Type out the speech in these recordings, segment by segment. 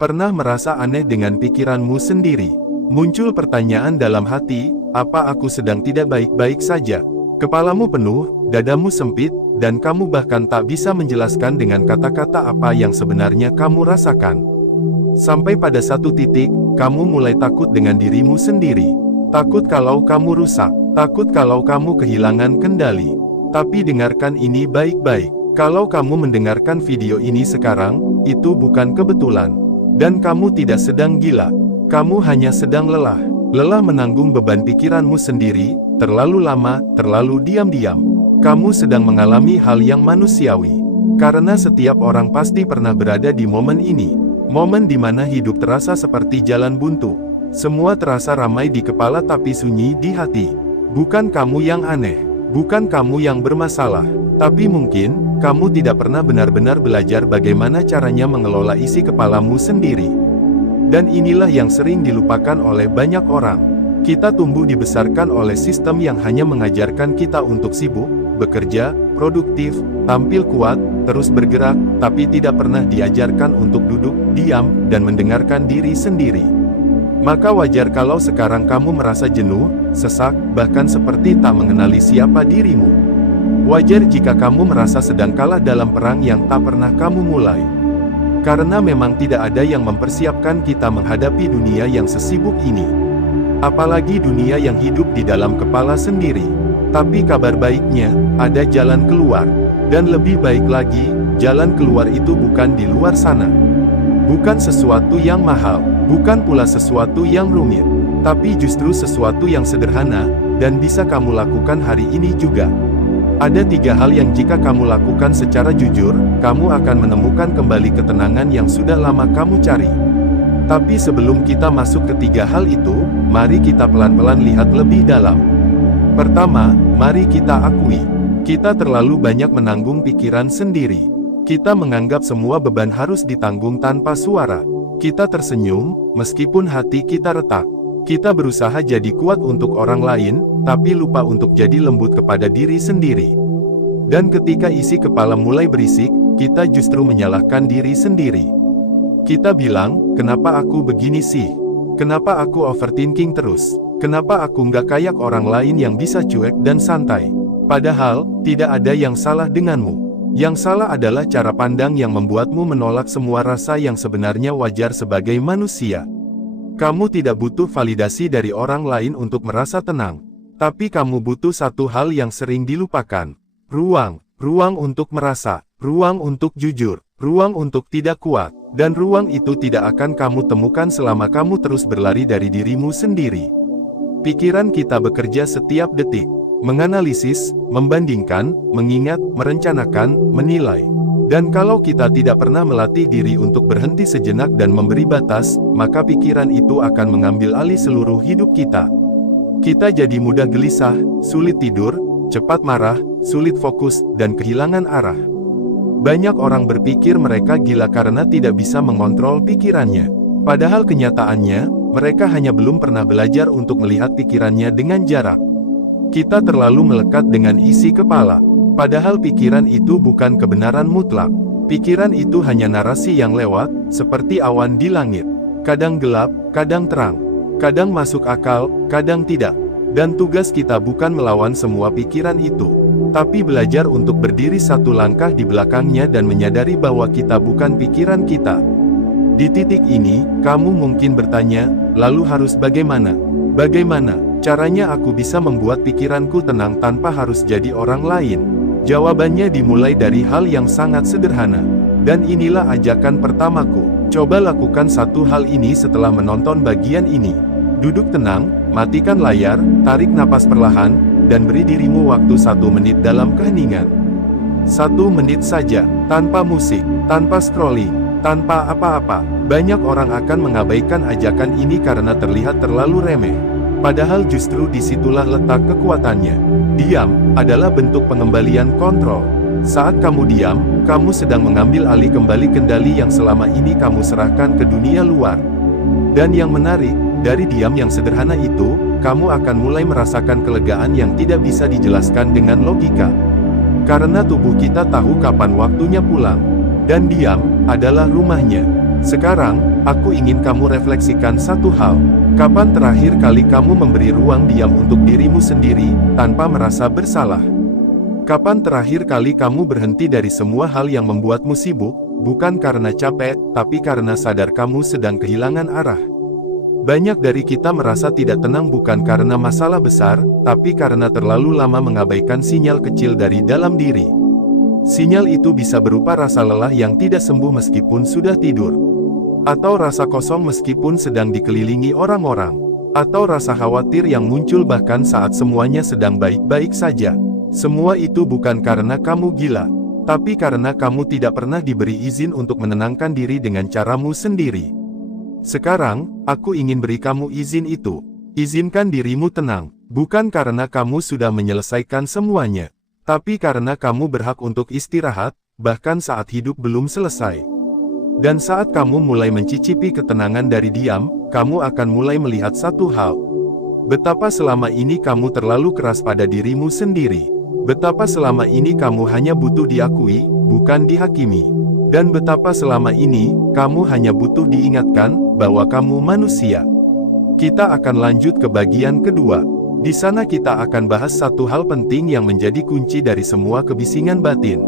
Pernah merasa aneh dengan pikiranmu sendiri? Muncul pertanyaan dalam hati, apa aku sedang tidak baik-baik saja? Kepalamu penuh, dadamu sempit, dan kamu bahkan tak bisa menjelaskan dengan kata-kata apa yang sebenarnya kamu rasakan. Sampai pada satu titik, kamu mulai takut dengan dirimu sendiri. Takut kalau kamu rusak, takut kalau kamu kehilangan kendali. Tapi dengarkan ini baik-baik. Kalau kamu mendengarkan video ini sekarang, itu bukan kebetulan. Dan kamu tidak sedang gila. Kamu hanya sedang lelah. Lelah menanggung beban pikiranmu sendiri, terlalu lama, terlalu diam-diam. Kamu sedang mengalami hal yang manusiawi. Karena setiap orang pasti pernah berada di momen ini. Momen di mana hidup terasa seperti jalan buntu. Semua terasa ramai di kepala tapi sunyi di hati. Bukan kamu yang aneh. Bukan kamu yang bermasalah. Tapi mungkin, kamu tidak pernah benar-benar belajar bagaimana caranya mengelola isi kepalamu sendiri. Dan inilah yang sering dilupakan oleh banyak orang. Kita tumbuh dibesarkan oleh sistem yang hanya mengajarkan kita untuk sibuk, bekerja, produktif, tampil kuat, terus bergerak, tapi tidak pernah diajarkan untuk duduk, diam, dan mendengarkan diri sendiri. Maka wajar kalau sekarang kamu merasa jenuh, sesak, bahkan seperti tak mengenali siapa dirimu. Wajar jika kamu merasa sedang kalah dalam perang yang tak pernah kamu mulai. Karena memang tidak ada yang mempersiapkan kita menghadapi dunia yang sesibuk ini. Apalagi dunia yang hidup di dalam kepala sendiri. Tapi kabar baiknya, ada jalan keluar. Dan lebih baik lagi, jalan keluar itu bukan di luar sana. Bukan sesuatu yang mahal, bukan pula sesuatu yang rumit. Tapi justru sesuatu yang sederhana, dan bisa kamu lakukan hari ini juga. Ada 3 hal yang jika kamu lakukan secara jujur, kamu akan menemukan kembali ketenangan yang sudah lama kamu cari. Tapi sebelum kita masuk ke 3 hal itu, mari kita pelan-pelan lihat lebih dalam. Pertama, mari kita akui, kita terlalu banyak menanggung pikiran sendiri. Kita menganggap semua beban harus ditanggung tanpa suara. Kita tersenyum, meskipun hati kita retak. Kita berusaha jadi kuat untuk orang lain, tapi lupa untuk jadi lembut kepada diri sendiri. Dan ketika isi kepala mulai berisik, kita justru menyalahkan diri sendiri. Kita bilang, kenapa aku begini sih? Kenapa aku overthinking terus? Kenapa aku nggak kayak orang lain yang bisa cuek dan santai? Padahal, tidak ada yang salah denganmu. Yang salah adalah cara pandang yang membuatmu menolak semua rasa yang sebenarnya wajar sebagai manusia. Kamu tidak butuh validasi dari orang lain untuk merasa tenang. Tapi kamu butuh satu hal yang sering dilupakan. Ruang. Ruang untuk merasa. Ruang untuk jujur. Ruang untuk tidak kuat. Dan ruang itu tidak akan kamu temukan selama kamu terus berlari dari dirimu sendiri. Pikiran kita bekerja setiap detik. Menganalisis, membandingkan, mengingat, merencanakan, menilai. Dan kalau kita tidak pernah melatih diri untuk berhenti sejenak dan memberi batas, maka pikiran itu akan mengambil alih seluruh hidup kita. Kita jadi mudah gelisah, sulit tidur, cepat marah, sulit fokus, dan kehilangan arah. Banyak orang berpikir mereka gila karena tidak bisa mengontrol pikirannya. Padahal kenyataannya, mereka hanya belum pernah belajar untuk melihat pikirannya dengan jarak. Kita terlalu melekat dengan isi kepala. Padahal pikiran itu bukan kebenaran mutlak. Pikiran itu hanya narasi yang lewat, seperti awan di langit. Kadang gelap, kadang terang. Kadang masuk akal, kadang tidak. Dan tugas kita bukan melawan semua pikiran itu. Tapi belajar untuk berdiri satu langkah di belakangnya dan menyadari bahwa kita bukan pikiran kita. Di titik ini, kamu mungkin bertanya, lalu harus bagaimana? Bagaimana caranya aku bisa membuat pikiranku tenang tanpa harus jadi orang lain? Jawabannya dimulai dari hal yang sangat sederhana. Dan inilah ajakan pertamaku. Coba lakukan satu hal ini setelah menonton bagian ini. Duduk tenang, matikan layar, tarik napas perlahan, dan beri dirimu waktu 1 menit dalam keheningan. 1 menit saja, tanpa musik, tanpa scrolling, tanpa apa-apa. Banyak orang akan mengabaikan ajakan ini karena terlihat terlalu remeh. Padahal justru disitulah letak kekuatannya. Diam adalah bentuk pengembalian kontrol. Saat kamu diam, kamu sedang mengambil alih kembali kendali yang selama ini kamu serahkan ke dunia luar. Dan yang menarik, dari diam yang sederhana itu, kamu akan mulai merasakan kelegaan yang tidak bisa dijelaskan dengan logika. Karena tubuh kita tahu kapan waktunya pulang. Dan diam adalah rumahnya. Sekarang, aku ingin kamu refleksikan satu hal. Kapan terakhir kali kamu memberi ruang diam untuk dirimu sendiri, tanpa merasa bersalah? Kapan terakhir kali kamu berhenti dari semua hal yang membuatmu sibuk, bukan karena capek, tapi karena sadar kamu sedang kehilangan arah? Banyak dari kita merasa tidak tenang bukan karena masalah besar, tapi karena terlalu lama mengabaikan sinyal kecil dari dalam diri. Sinyal itu bisa berupa rasa lelah yang tidak sembuh meskipun sudah tidur, atau rasa kosong meskipun sedang dikelilingi orang-orang, atau rasa khawatir yang muncul bahkan saat semuanya sedang baik-baik saja. Semua itu bukan karena kamu gila, tapi karena kamu tidak pernah diberi izin untuk menenangkan diri dengan caramu sendiri. Sekarang, aku ingin beri kamu izin itu. Izinkan dirimu tenang, bukan karena kamu sudah menyelesaikan semuanya, tapi karena kamu berhak untuk istirahat, bahkan saat hidup belum selesai. Dan saat kamu mulai mencicipi ketenangan dari diam, kamu akan mulai melihat satu hal. Betapa selama ini kamu terlalu keras pada dirimu sendiri. Betapa selama ini kamu hanya butuh diakui, bukan dihakimi. Dan betapa selama ini, kamu hanya butuh diingatkan, bahwa kamu manusia. Kita akan lanjut ke bagian kedua. Di sana kita akan bahas satu hal penting yang menjadi kunci dari semua kebisingan batin.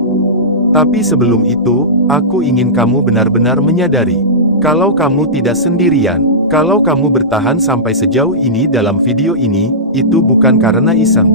Tapi sebelum itu, aku ingin kamu benar-benar menyadari, kalau kamu tidak sendirian, kalau kamu bertahan sampai sejauh ini dalam video ini, itu bukan karena iseng.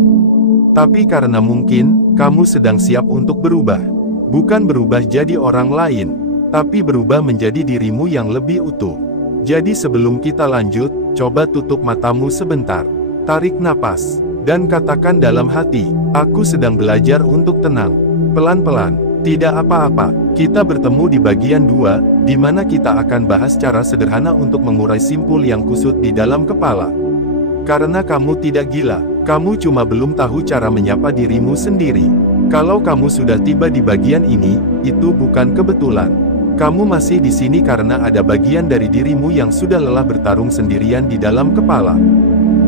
Tapi karena mungkin, kamu sedang siap untuk berubah. Bukan berubah jadi orang lain, tapi berubah menjadi dirimu yang lebih utuh. Jadi sebelum kita lanjut, coba tutup matamu sebentar. Tarik napas, dan katakan dalam hati, aku sedang belajar untuk tenang. Pelan-pelan, tidak apa-apa. Kita bertemu di bagian 2, di mana kita akan bahas cara sederhana untuk mengurai simpul yang kusut di dalam kepala. Karena kamu tidak gila, kamu cuma belum tahu cara menyapa dirimu sendiri. Kalau kamu sudah tiba di bagian ini, itu bukan kebetulan. Kamu masih di sini karena ada bagian dari dirimu yang sudah lelah bertarung sendirian di dalam kepala.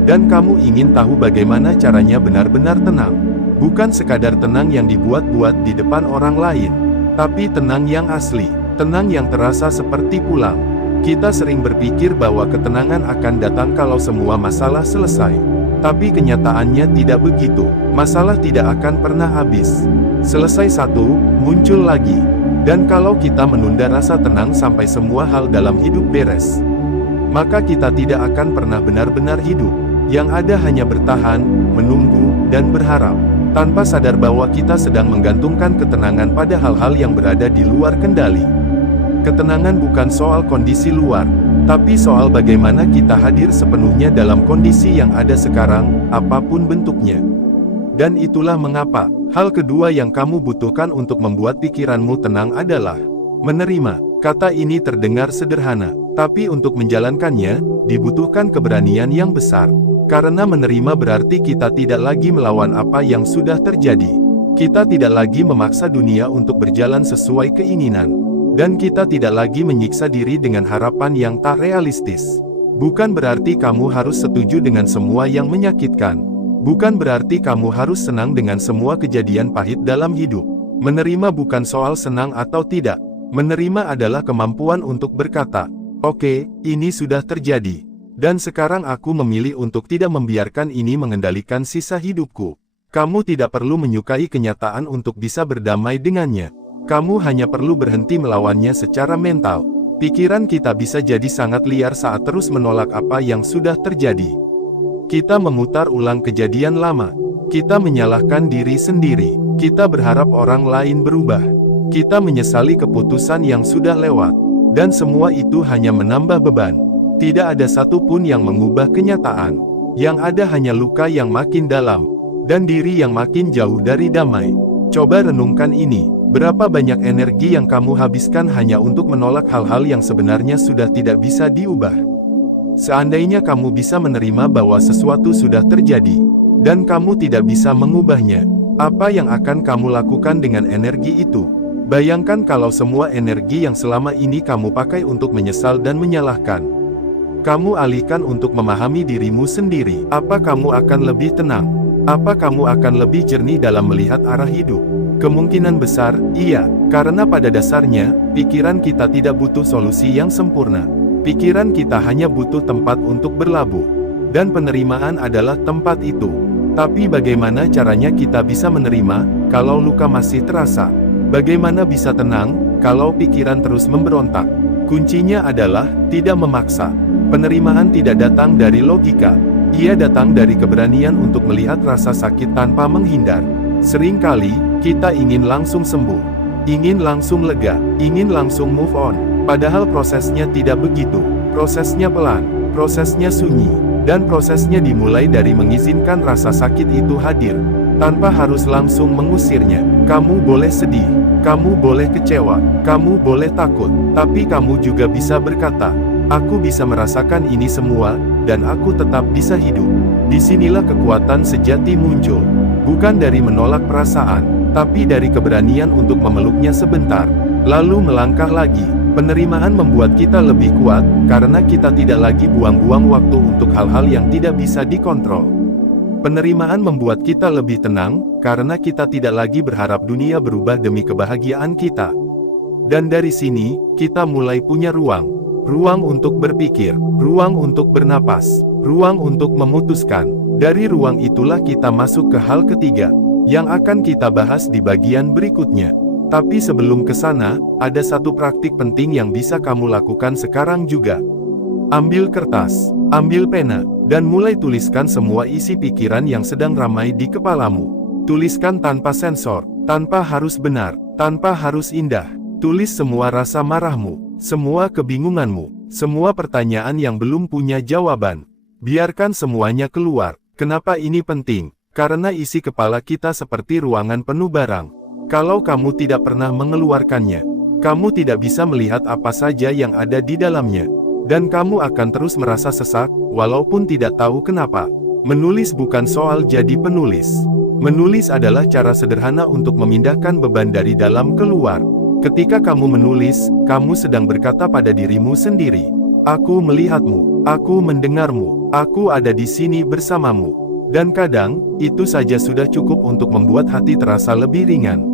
Dan kamu ingin tahu bagaimana caranya benar-benar tenang. Bukan sekadar tenang yang dibuat-buat di depan orang lain, tapi tenang yang asli, tenang yang terasa seperti pulang. Kita sering berpikir bahwa ketenangan akan datang kalau semua masalah selesai. Tapi kenyataannya tidak begitu. Masalah tidak akan pernah habis. Selesai satu, muncul lagi. Dan kalau kita menunda rasa tenang sampai semua hal dalam hidup beres, maka kita tidak akan pernah benar-benar hidup. Yang ada hanya bertahan, menunggu, dan berharap, tanpa sadar bahwa kita sedang menggantungkan ketenangan pada hal-hal yang berada di luar kendali. Ketenangan bukan soal kondisi luar, tapi soal bagaimana kita hadir sepenuhnya dalam kondisi yang ada sekarang, apapun bentuknya. Dan itulah mengapa, hal kedua yang kamu butuhkan untuk membuat pikiranmu tenang adalah menerima. Kata ini terdengar sederhana, tapi untuk menjalankannya, dibutuhkan keberanian yang besar. Karena menerima berarti kita tidak lagi melawan apa yang sudah terjadi. Kita tidak lagi memaksa dunia untuk berjalan sesuai keinginan. Dan kita tidak lagi menyiksa diri dengan harapan yang tak realistis. Bukan berarti kamu harus setuju dengan semua yang menyakitkan. Bukan berarti kamu harus senang dengan semua kejadian pahit dalam hidup. Menerima bukan soal senang atau tidak. Menerima adalah kemampuan untuk berkata, "Oke, ini sudah terjadi. Dan sekarang aku memilih untuk tidak membiarkan ini mengendalikan sisa hidupku." Kamu tidak perlu menyukai kenyataan untuk bisa berdamai dengannya. Kamu hanya perlu berhenti melawannya secara mental. Pikiran kita bisa jadi sangat liar saat terus menolak apa yang sudah terjadi. Kita memutar ulang kejadian lama. Kita menyalahkan diri sendiri. Kita berharap orang lain berubah. Kita menyesali keputusan yang sudah lewat. Dan semua itu hanya menambah beban. Tidak ada satupun yang mengubah kenyataan. Yang ada hanya luka yang makin dalam. Dan diri yang makin jauh dari damai. Coba renungkan ini. Berapa banyak energi yang kamu habiskan hanya untuk menolak hal-hal yang sebenarnya sudah tidak bisa diubah? Seandainya kamu bisa menerima bahwa sesuatu sudah terjadi, dan kamu tidak bisa mengubahnya, apa yang akan kamu lakukan dengan energi itu? Bayangkan kalau semua energi yang selama ini kamu pakai untuk menyesal dan menyalahkan, kamu alihkan untuk memahami dirimu sendiri. Apa kamu akan lebih tenang? Apa kamu akan lebih jernih dalam melihat arah hidup? Kemungkinan besar, iya, karena pada dasarnya, pikiran kita tidak butuh solusi yang sempurna. Pikiran kita hanya butuh tempat untuk berlabuh. Dan penerimaan adalah tempat itu. Tapi bagaimana caranya kita bisa menerima, kalau luka masih terasa? Bagaimana bisa tenang, kalau pikiran terus memberontak? Kuncinya adalah, tidak memaksa. Penerimaan tidak datang dari logika. Ia datang dari keberanian untuk melihat rasa sakit tanpa menghindar. Seringkali, kita ingin langsung sembuh. Ingin langsung lega. Ingin langsung move on. Padahal prosesnya tidak begitu. Prosesnya pelan. Prosesnya sunyi. Dan prosesnya dimulai dari mengizinkan rasa sakit itu hadir. Tanpa harus langsung mengusirnya. Kamu boleh sedih. Kamu boleh kecewa. Kamu boleh takut. Tapi kamu juga bisa berkata, aku bisa merasakan ini semua, dan aku tetap bisa hidup. Disinilah kekuatan sejati muncul. Bukan dari menolak perasaan, tapi dari keberanian untuk memeluknya sebentar, lalu melangkah lagi. Penerimaan membuat kita lebih kuat, karena kita tidak lagi buang-buang waktu untuk hal-hal yang tidak bisa dikontrol. Penerimaan membuat kita lebih tenang, karena kita tidak lagi berharap dunia berubah demi kebahagiaan kita. Dan dari sini, kita mulai punya ruang. Ruang untuk berpikir, ruang untuk bernapas, ruang untuk memutuskan. Dari ruang itulah kita masuk ke hal ketiga, yang akan kita bahas di bagian berikutnya. Tapi sebelum ke sana, ada satu praktik penting yang bisa kamu lakukan sekarang juga. Ambil kertas, ambil pena, dan mulai tuliskan semua isi pikiran yang sedang ramai di kepalamu. Tuliskan tanpa sensor, tanpa harus benar, tanpa harus indah. Tulis semua rasa marahmu, semua kebingunganmu, semua pertanyaan yang belum punya jawaban. Biarkan semuanya keluar. Kenapa ini penting? Karena isi kepala kita seperti ruangan penuh barang. Kalau kamu tidak pernah mengeluarkannya, kamu tidak bisa melihat apa saja yang ada di dalamnya. Dan kamu akan terus merasa sesak, walaupun tidak tahu kenapa. Menulis bukan soal jadi penulis. Menulis adalah cara sederhana untuk memindahkan beban dari dalam keluar. Ketika kamu menulis, kamu sedang berkata pada dirimu sendiri, aku melihatmu, aku mendengarmu, aku ada di sini bersamamu. Dan kadang, itu saja sudah cukup untuk membuat hati terasa lebih ringan.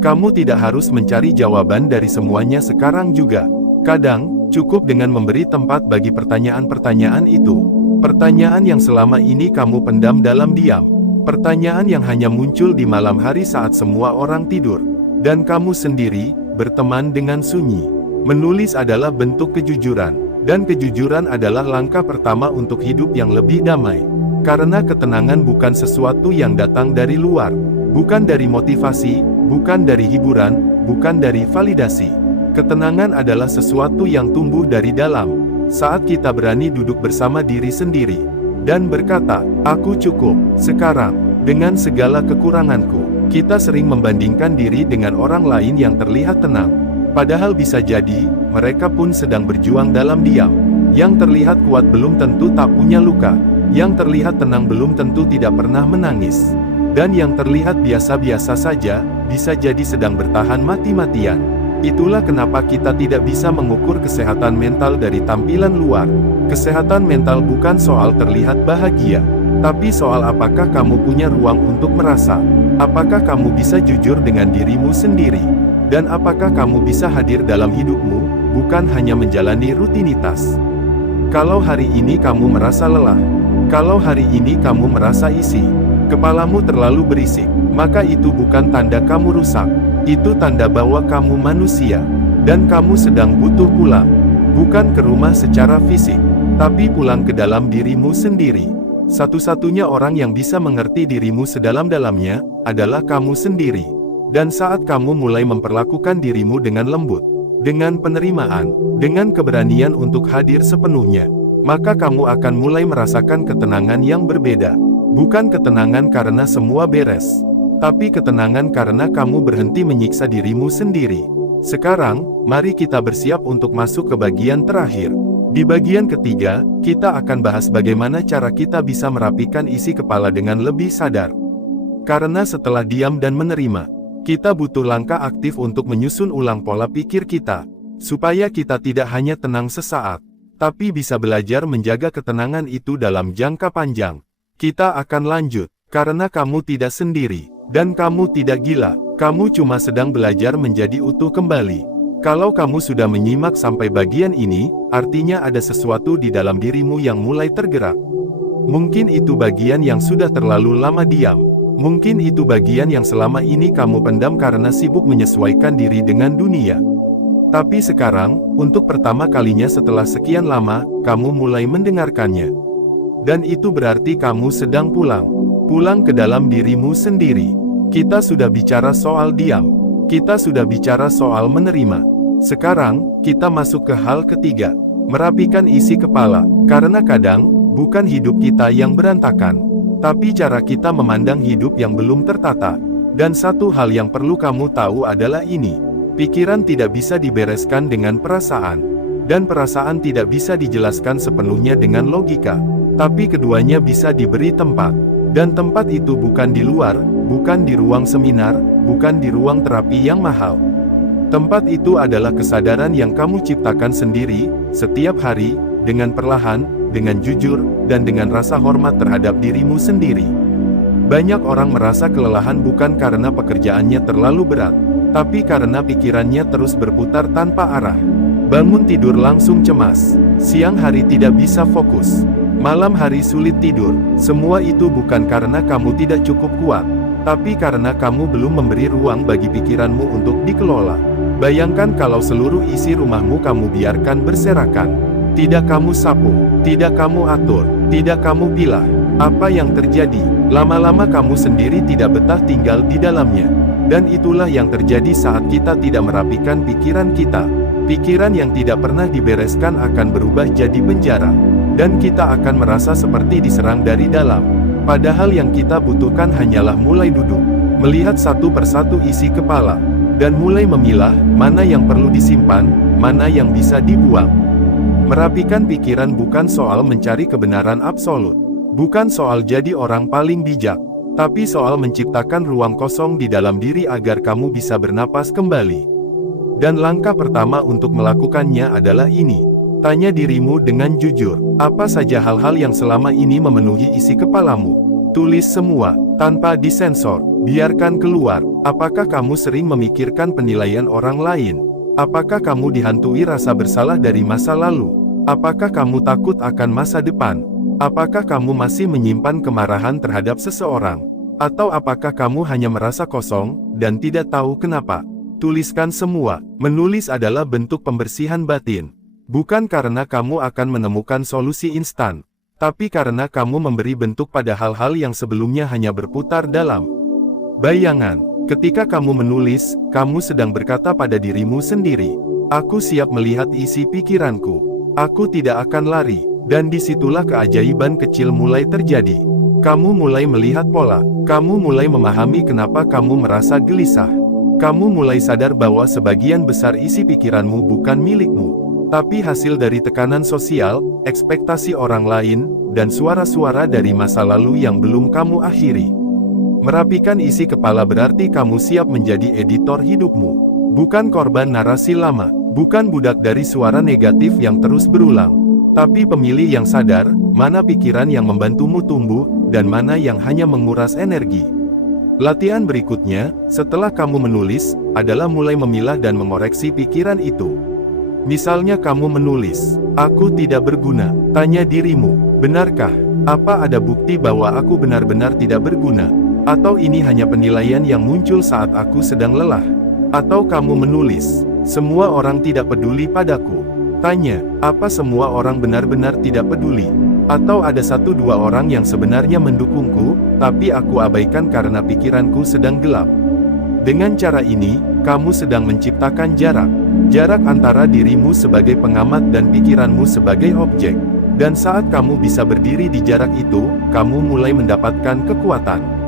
Kamu tidak harus mencari jawaban dari semuanya sekarang juga. Kadang, cukup dengan memberi tempat bagi pertanyaan-pertanyaan itu. Pertanyaan yang selama ini kamu pendam dalam diam. Pertanyaan yang hanya muncul di malam hari saat semua orang tidur. Dan kamu sendiri, berteman dengan sunyi. Menulis adalah bentuk kejujuran. Dan kejujuran adalah langkah pertama untuk hidup yang lebih damai. Karena ketenangan bukan sesuatu yang datang dari luar. Bukan dari motivasi, bukan dari hiburan, bukan dari validasi. Ketenangan adalah sesuatu yang tumbuh dari dalam. Saat kita berani duduk bersama diri sendiri. Dan berkata, aku cukup, sekarang, dengan segala kekuranganku. Kita sering membandingkan diri dengan orang lain yang terlihat tenang. Padahal bisa jadi, mereka pun sedang berjuang dalam diam. Yang terlihat kuat belum tentu tak punya luka. Yang terlihat tenang belum tentu tidak pernah menangis. Dan yang terlihat biasa-biasa saja, bisa jadi sedang bertahan mati-matian. Itulah kenapa kita tidak bisa mengukur kesehatan mental dari tampilan luar. Kesehatan mental bukan soal terlihat bahagia, tapi soal apakah kamu punya ruang untuk merasa. Apakah kamu bisa jujur dengan dirimu sendiri? Dan apakah kamu bisa hadir dalam hidupmu, bukan hanya menjalani rutinitas? Kalau hari ini kamu merasa lelah, kalau hari ini kamu merasa isi, kepalamu terlalu berisik, maka itu bukan tanda kamu rusak. Itu tanda bahwa kamu manusia, dan kamu sedang butuh pulang. Bukan ke rumah secara fisik, tapi pulang ke dalam dirimu sendiri. Satu-satunya orang yang bisa mengerti dirimu sedalam-dalamnya, adalah kamu sendiri. Dan saat kamu mulai memperlakukan dirimu dengan lembut, dengan penerimaan, dengan keberanian untuk hadir sepenuhnya, maka kamu akan mulai merasakan ketenangan yang berbeda. Bukan ketenangan karena semua beres, tapi ketenangan karena kamu berhenti menyiksa dirimu sendiri. Sekarang, mari kita bersiap untuk masuk ke bagian terakhir. Di bagian ketiga, kita akan bahas bagaimana cara kita bisa merapikan isi kepala dengan lebih sadar. Karena setelah diam dan menerima, kita butuh langkah aktif untuk menyusun ulang pola pikir kita, supaya kita tidak hanya tenang sesaat, tapi bisa belajar menjaga ketenangan itu dalam jangka panjang. Kita akan lanjut, karena kamu tidak sendiri. Dan kamu tidak gila, kamu cuma sedang belajar menjadi utuh kembali. Kalau kamu sudah menyimak sampai bagian ini, artinya ada sesuatu di dalam dirimu yang mulai tergerak. Mungkin itu bagian yang sudah terlalu lama diam. Mungkin itu bagian yang selama ini kamu pendam karena sibuk menyesuaikan diri dengan dunia. Tapi sekarang, untuk pertama kalinya setelah sekian lama, kamu mulai mendengarkannya. Dan itu berarti kamu sedang pulang. Pulang ke dalam dirimu sendiri. Kita sudah bicara soal diam. Kita sudah bicara soal menerima. Sekarang, kita masuk ke hal ketiga. Merapikan isi kepala. Karena kadang, bukan hidup kita yang berantakan, tapi cara kita memandang hidup yang belum tertata. Dan satu hal yang perlu kamu tahu adalah ini. Pikiran tidak bisa dibereskan dengan perasaan. Dan perasaan tidak bisa dijelaskan sepenuhnya dengan logika. Tapi keduanya bisa diberi tempat. Dan tempat itu bukan di luar, bukan di ruang seminar, bukan di ruang terapi yang mahal. Tempat itu adalah kesadaran yang kamu ciptakan sendiri, setiap hari, dengan perlahan, dengan jujur, dan dengan rasa hormat terhadap dirimu sendiri. Banyak orang merasa kelelahan bukan karena pekerjaannya terlalu berat, tapi karena pikirannya terus berputar tanpa arah. Bangun tidur langsung cemas, siang hari tidak bisa fokus, malam hari sulit tidur. Semua itu bukan karena kamu tidak cukup kuat, tapi karena kamu belum memberi ruang bagi pikiranmu untuk dikelola. Bayangkan kalau seluruh isi rumahmu kamu biarkan berserakan. Tidak kamu sapu, tidak kamu atur, tidak kamu pilah. Apa yang terjadi? Lama-lama kamu sendiri tidak betah tinggal di dalamnya. Dan itulah yang terjadi saat kita tidak merapikan pikiran kita. Pikiran yang tidak pernah dibereskan akan berubah jadi penjara. Dan kita akan merasa seperti diserang dari dalam. Padahal yang kita butuhkan hanyalah mulai duduk, melihat satu persatu isi kepala, dan mulai memilah, mana yang perlu disimpan, mana yang bisa dibuang. Merapikan pikiran bukan soal mencari kebenaran absolut. Bukan soal jadi orang paling bijak. Tapi soal menciptakan ruang kosong di dalam diri agar kamu bisa bernapas kembali. Dan langkah pertama untuk melakukannya adalah ini. Tanya dirimu dengan jujur, apa saja hal-hal yang selama ini memenuhi isi kepalamu. Tulis semua, tanpa disensor. Biarkan keluar. Apakah kamu sering memikirkan penilaian orang lain? Apakah kamu dihantui rasa bersalah dari masa lalu? Apakah kamu takut akan masa depan? Apakah kamu masih menyimpan kemarahan terhadap seseorang? Atau apakah kamu hanya merasa kosong, dan tidak tahu kenapa? Tuliskan semua. Menulis adalah bentuk pembersihan batin. Bukan karena kamu akan menemukan solusi instan, tapi karena kamu memberi bentuk pada hal-hal yang sebelumnya hanya berputar dalam bayangan. Ketika kamu menulis, kamu sedang berkata pada dirimu sendiri, aku siap melihat isi pikiranku. Aku tidak akan lari. Dan disitulah keajaiban kecil mulai terjadi. Kamu mulai melihat pola. Kamu mulai memahami kenapa kamu merasa gelisah. Kamu mulai sadar bahwa sebagian besar isi pikiranmu bukan milikmu, tapi hasil dari tekanan sosial, ekspektasi orang lain, dan suara-suara dari masa lalu yang belum kamu akhiri. Merapikan isi kepala berarti kamu siap menjadi editor hidupmu. Bukan korban narasi lama, bukan budak dari suara negatif yang terus berulang, tapi pemilih yang sadar, mana pikiran yang membantumu tumbuh, dan mana yang hanya menguras energi. Latihan berikutnya, setelah kamu menulis, adalah mulai memilah dan mengoreksi pikiran itu. Misalnya kamu menulis, aku tidak berguna. Tanya dirimu, benarkah? Apa ada bukti bahwa aku benar-benar tidak berguna? Atau ini hanya penilaian yang muncul saat aku sedang lelah? Atau kamu menulis, semua orang tidak peduli padaku. Tanya, apa semua orang benar-benar tidak peduli? Atau ada satu dua orang yang sebenarnya mendukungku, tapi aku abaikan karena pikiranku sedang gelap? Dengan cara ini, kamu sedang menciptakan jarak. Jarak antara dirimu sebagai pengamat dan pikiranmu sebagai objek. Dan saat kamu bisa berdiri di jarak itu, kamu mulai mendapatkan kekuatan.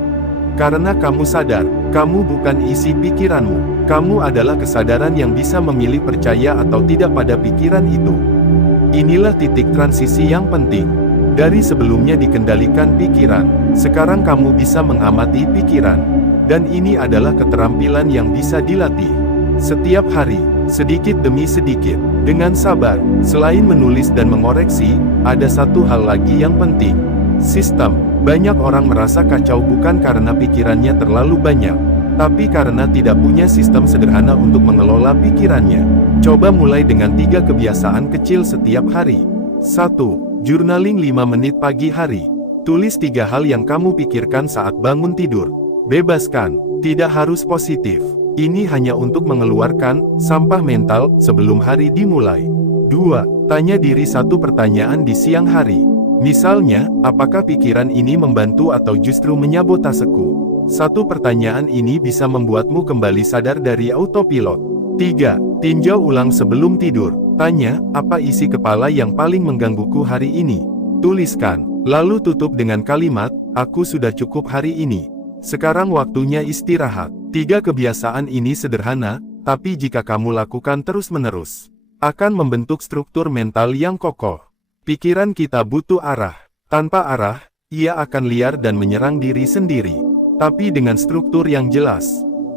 Karena kamu sadar, kamu bukan isi pikiranmu. Kamu adalah kesadaran yang bisa memilih percaya atau tidak pada pikiran itu. Inilah titik transisi yang penting. Dari sebelumnya dikendalikan pikiran, sekarang kamu bisa mengamati pikiran. Dan ini adalah keterampilan yang bisa dilatih. Setiap hari, sedikit demi sedikit, dengan sabar. Selain menulis dan mengoreksi, ada satu hal lagi yang penting. Sistem. Banyak orang merasa kacau bukan karena pikirannya terlalu banyak, tapi karena tidak punya sistem sederhana untuk mengelola pikirannya. Coba mulai dengan 3 kebiasaan kecil setiap hari. 1. Journaling 5 menit pagi hari. Tulis 3 hal yang kamu pikirkan saat bangun tidur. Bebaskan, tidak harus positif. Ini hanya untuk mengeluarkan sampah mental sebelum hari dimulai. 2. Tanya diri 1 pertanyaan di siang hari. Misalnya, apakah pikiran ini membantu atau justru menyabotaseku? 1 pertanyaan ini bisa membuatmu kembali sadar dari autopilot. 3. Tinjau ulang sebelum tidur. Tanya, apa isi kepala yang paling menggangguku hari ini? Tuliskan, lalu tutup dengan kalimat, aku sudah cukup hari ini. Sekarang waktunya istirahat. 3 kebiasaan ini sederhana, tapi jika kamu lakukan terus-menerus, akan membentuk struktur mental yang kokoh. Pikiran kita butuh arah. Tanpa arah, ia akan liar dan menyerang diri sendiri. Tapi dengan struktur yang jelas,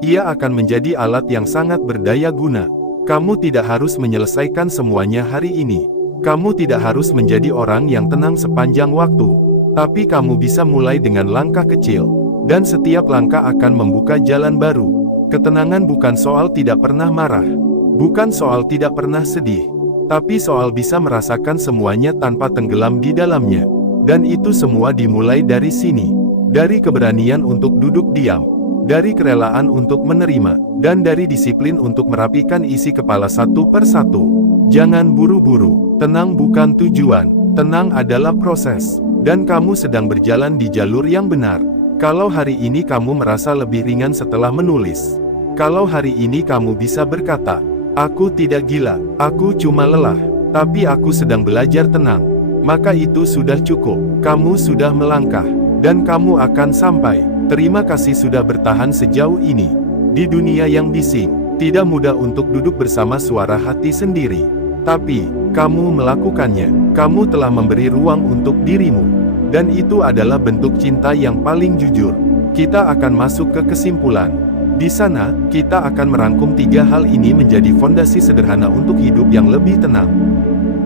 ia akan menjadi alat yang sangat berdaya guna. Kamu tidak harus menyelesaikan semuanya hari ini. Kamu tidak harus menjadi orang yang tenang sepanjang waktu. Tapi kamu bisa mulai dengan langkah kecil. Dan setiap langkah akan membuka jalan baru. Ketenangan bukan soal tidak pernah marah. Bukan soal tidak pernah sedih. Tapi soal bisa merasakan semuanya tanpa tenggelam di dalamnya. Dan itu semua dimulai dari sini. Dari keberanian untuk duduk diam, dari kerelaan untuk menerima, dan dari disiplin untuk merapikan isi kepala satu persatu. Jangan buru-buru, tenang bukan tujuan, tenang adalah proses, dan kamu sedang berjalan di jalur yang benar. Kalau hari ini kamu merasa lebih ringan setelah menulis, kalau hari ini kamu bisa berkata, aku tidak gila, aku cuma lelah, tapi aku sedang belajar tenang, maka itu sudah cukup, kamu sudah melangkah. Dan kamu akan sampai. Terima kasih sudah bertahan sejauh ini. Di dunia yang bising, tidak mudah untuk duduk bersama suara hati sendiri. Tapi, kamu melakukannya. Kamu telah memberi ruang untuk dirimu. Dan itu adalah bentuk cinta yang paling jujur. Kita akan masuk ke kesimpulan. Di sana, kita akan merangkum 3 hal ini menjadi fondasi sederhana untuk hidup yang lebih tenang.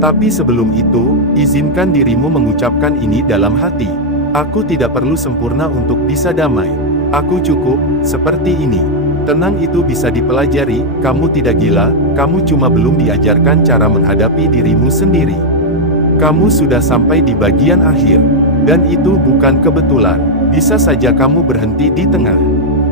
Tapi sebelum itu, izinkan dirimu mengucapkan ini dalam hati. Aku tidak perlu sempurna untuk bisa damai. Aku cukup, seperti ini. Tenang itu bisa dipelajari, kamu tidak gila, kamu cuma belum diajarkan cara menghadapi dirimu sendiri. Kamu sudah sampai di bagian akhir. Dan itu bukan kebetulan. Bisa saja kamu berhenti di tengah.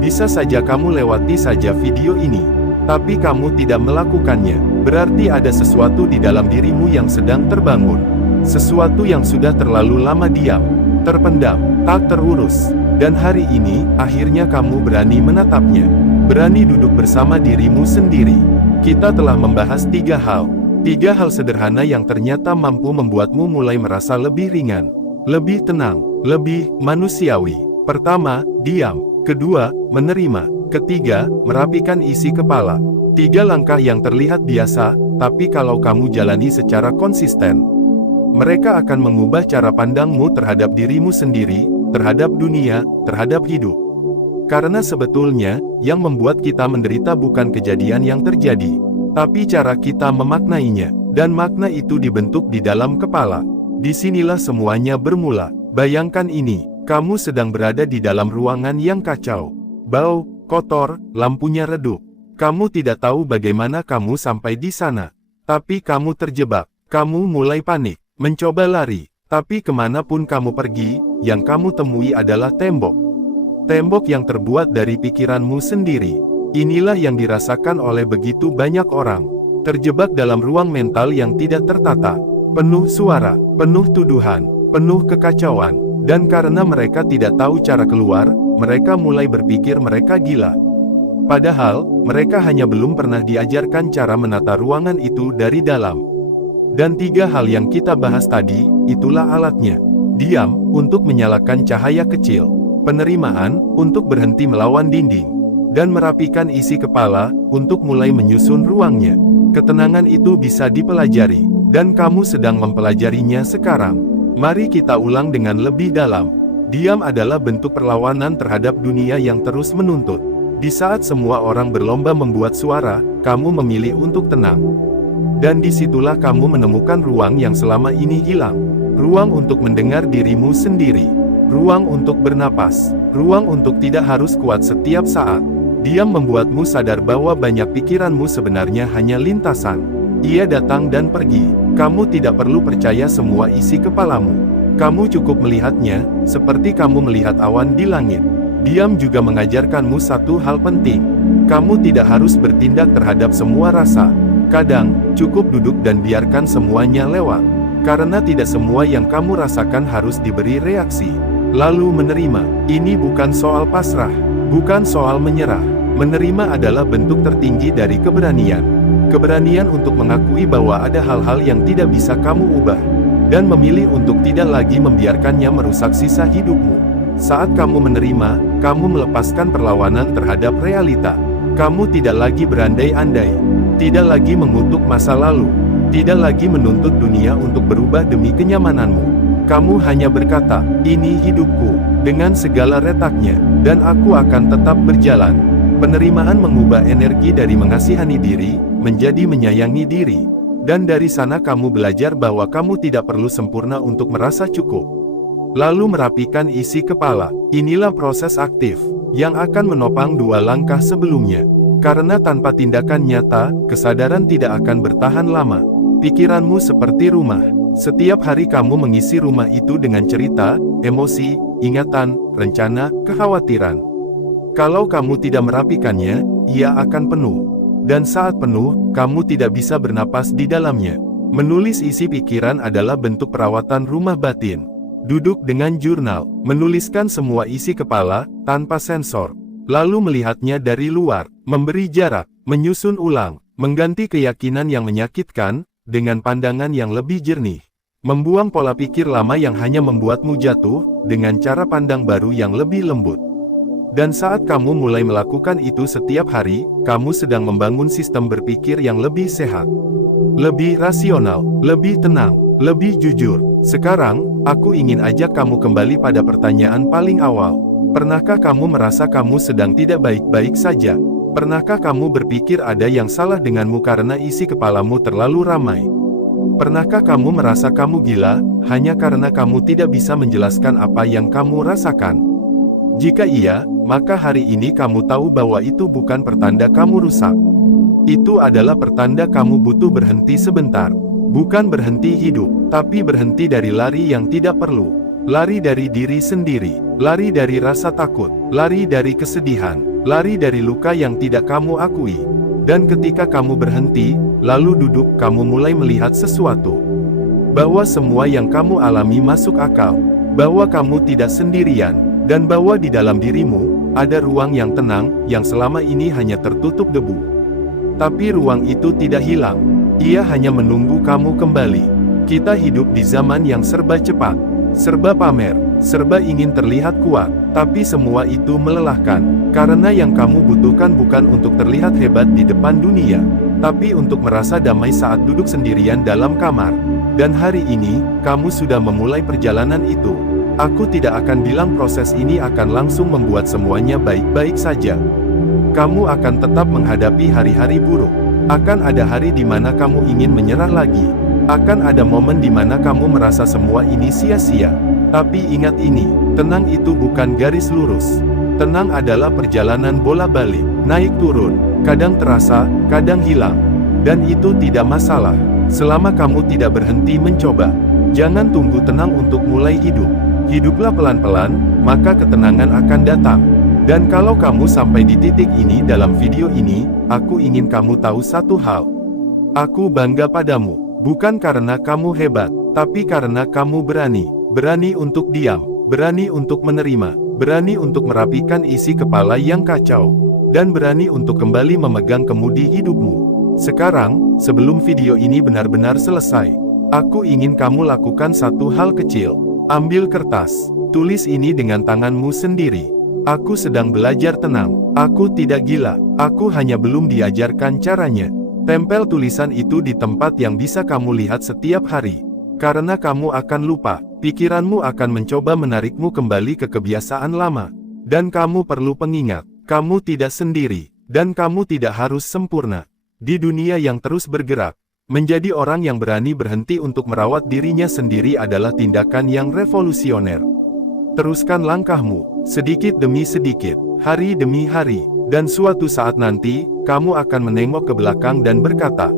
Bisa saja kamu lewati saja video ini. Tapi kamu tidak melakukannya. Berarti ada sesuatu di dalam dirimu yang sedang terbangun. Sesuatu yang sudah terlalu lama diam. Terpendam, tak terurus, dan hari ini, akhirnya kamu berani menatapnya. Berani duduk bersama dirimu sendiri. Kita telah membahas 3 hal. 3 hal sederhana yang ternyata mampu membuatmu mulai merasa lebih ringan, lebih tenang, lebih manusiawi. Pertama, diam. Kedua, menerima. Ketiga, merapikan isi kepala. 3 langkah yang terlihat biasa, tapi kalau kamu jalani secara konsisten, mereka akan mengubah cara pandangmu terhadap dirimu sendiri, terhadap dunia, terhadap hidup. Karena sebetulnya, yang membuat kita menderita bukan kejadian yang terjadi, tapi cara kita memaknainya, dan makna itu dibentuk di dalam kepala. Disinilah semuanya bermula. Bayangkan ini, kamu sedang berada di dalam ruangan yang kacau, bau, kotor, lampunya redup. Kamu tidak tahu bagaimana kamu sampai di sana. Tapi kamu terjebak, kamu mulai panik. Mencoba lari, tapi kemanapun kamu pergi, yang kamu temui adalah tembok. Tembok yang terbuat dari pikiranmu sendiri. Inilah yang dirasakan oleh begitu banyak orang. Terjebak dalam ruang mental yang tidak tertata. Penuh suara, penuh tuduhan, penuh kekacauan. Dan karena mereka tidak tahu cara keluar, mereka mulai berpikir mereka gila. Padahal, mereka hanya belum pernah diajarkan cara menata ruangan itu dari dalam. Dan 3 hal yang kita bahas tadi, itulah alatnya. Diam, untuk menyalakan cahaya kecil. Penerimaan, untuk berhenti melawan dinding. Dan merapikan isi kepala, untuk mulai menyusun ruangnya. Ketenangan itu bisa dipelajari, dan kamu sedang mempelajarinya sekarang. Mari kita ulang dengan lebih dalam. Diam adalah bentuk perlawanan terhadap dunia yang terus menuntut. Di saat semua orang berlomba membuat suara, kamu memilih untuk tenang. Dan disitulah kamu menemukan ruang yang selama ini hilang. Ruang untuk mendengar dirimu sendiri. Ruang untuk bernapas. Ruang untuk tidak harus kuat setiap saat. Diam membuatmu sadar bahwa banyak pikiranmu sebenarnya hanya lintasan. Ia datang dan pergi. Kamu tidak perlu percaya semua isi kepalamu. Kamu cukup melihatnya, seperti kamu melihat awan di langit. Diam juga mengajarkanmu satu hal penting. Kamu tidak harus bertindak terhadap semua rasa. Kadang, cukup duduk dan biarkan semuanya lewat. Karena tidak semua yang kamu rasakan harus diberi reaksi. Lalu menerima. Ini bukan soal pasrah. Bukan soal menyerah. Menerima adalah bentuk tertinggi dari keberanian. Keberanian untuk mengakui bahwa ada hal-hal yang tidak bisa kamu ubah. Dan memilih untuk tidak lagi membiarkannya merusak sisa hidupmu. Saat kamu menerima, kamu melepaskan perlawanan terhadap realita. Kamu tidak lagi berandai-andai. Tidak lagi mengutuk masa lalu. Tidak lagi menuntut dunia untuk berubah demi kenyamananmu. Kamu hanya berkata, ini hidupku, dengan segala retaknya, dan aku akan tetap berjalan. Penerimaan mengubah energi dari mengasihani diri, menjadi menyayangi diri. Dan dari sana kamu belajar bahwa kamu tidak perlu sempurna untuk merasa cukup. Lalu merapikan isi kepala. Inilah proses aktif, yang akan menopang dua langkah sebelumnya. Karena tanpa tindakan nyata, kesadaran tidak akan bertahan lama. Pikiranmu seperti rumah. Setiap hari kamu mengisi rumah itu dengan cerita, emosi, ingatan, rencana, kekhawatiran. Kalau kamu tidak merapikannya, ia akan penuh. Dan saat penuh, kamu tidak bisa bernapas di dalamnya. Menulis isi pikiran adalah bentuk perawatan rumah batin. Duduk dengan jurnal, menuliskan semua isi kepala, tanpa sensor. Lalu melihatnya dari luar, memberi jarak, menyusun ulang, mengganti keyakinan yang menyakitkan, dengan pandangan yang lebih jernih. Membuang pola pikir lama yang hanya membuatmu jatuh, dengan cara pandang baru yang lebih lembut. Dan saat kamu mulai melakukan itu setiap hari, kamu sedang membangun sistem berpikir yang lebih sehat. Lebih rasional, lebih tenang, lebih jujur. Sekarang, aku ingin ajak kamu kembali pada pertanyaan paling awal. Pernahkah kamu merasa kamu sedang tidak baik-baik saja? Pernahkah kamu berpikir ada yang salah denganmu karena isi kepalamu terlalu ramai? Pernahkah kamu merasa kamu gila, hanya karena kamu tidak bisa menjelaskan apa yang kamu rasakan? Jika iya, maka hari ini kamu tahu bahwa itu bukan pertanda kamu rusak. Itu adalah pertanda kamu butuh berhenti sebentar. Bukan berhenti hidup, tapi berhenti dari lari yang tidak perlu. Lari dari diri sendiri, lari dari rasa takut, lari dari kesedihan, lari dari luka yang tidak kamu akui. Dan ketika kamu berhenti, lalu duduk, kamu mulai melihat sesuatu. Bahwa semua yang kamu alami masuk akal. Bahwa kamu tidak sendirian. Dan bahwa di dalam dirimu, ada ruang yang tenang, yang selama ini hanya tertutup debu. Tapi ruang itu tidak hilang. Ia hanya menunggu kamu kembali. Kita hidup di zaman yang serba cepat. Serba pamer, serba ingin terlihat kuat, tapi semua itu melelahkan. Karena yang kamu butuhkan bukan untuk terlihat hebat di depan dunia, tapi untuk merasa damai saat duduk sendirian dalam kamar. Dan hari ini, kamu sudah memulai perjalanan itu. Aku tidak akan bilang proses ini akan langsung membuat semuanya baik-baik saja. Kamu akan tetap menghadapi hari-hari buruk. Akan ada hari di mana kamu ingin menyerah lagi. Akan ada momen di mana kamu merasa semua ini sia-sia. Tapi ingat ini, tenang itu bukan garis lurus. Tenang adalah perjalanan bola balik, naik turun, kadang terasa, kadang hilang. Dan itu tidak masalah, selama kamu tidak berhenti mencoba. Jangan tunggu tenang untuk mulai hidup. Hiduplah pelan-pelan, maka ketenangan akan datang. Dan kalau kamu sampai di titik ini dalam video ini, aku ingin kamu tahu satu hal. Aku bangga padamu. Bukan karena kamu hebat, tapi karena kamu berani. Berani untuk diam, berani untuk menerima, berani untuk merapikan isi kepala yang kacau, dan berani untuk kembali memegang kemudi hidupmu. Sekarang, sebelum video ini benar-benar selesai, aku ingin kamu lakukan satu hal kecil. Ambil kertas, tulis ini dengan tanganmu sendiri. Aku sedang belajar tenang, aku tidak gila, aku hanya belum diajarkan caranya. Tempel tulisan itu di tempat yang bisa kamu lihat setiap hari. Karena kamu akan lupa, pikiranmu akan mencoba menarikmu kembali ke kebiasaan lama. Dan kamu perlu pengingat, kamu tidak sendiri, dan kamu tidak harus sempurna. Di dunia yang terus bergerak, menjadi orang yang berani berhenti untuk merawat dirinya sendiri adalah tindakan yang revolusioner. Teruskan langkahmu, sedikit demi sedikit, hari demi hari, Dan suatu saat nanti, kamu akan menengok ke belakang dan berkata,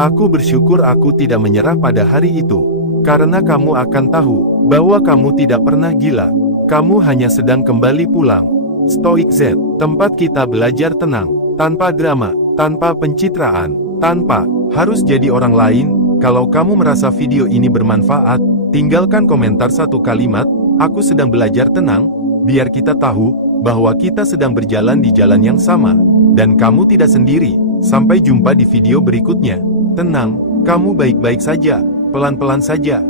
"Aku bersyukur aku tidak menyerah pada hari itu." Karena kamu akan tahu bahwa kamu tidak pernah gila. Kamu hanya sedang kembali pulang. Stoik Z, tempat kita belajar tenang, tanpa drama, tanpa pencitraan, tanpa harus jadi orang lain. Kalau kamu merasa video ini bermanfaat, tinggalkan komentar satu kalimat, "Aku sedang belajar tenang," biar kita tahu bahwa kita sedang berjalan di jalan yang sama, dan kamu tidak sendiri. Sampai jumpa di video berikutnya. Tenang, kamu baik-baik saja, pelan-pelan saja.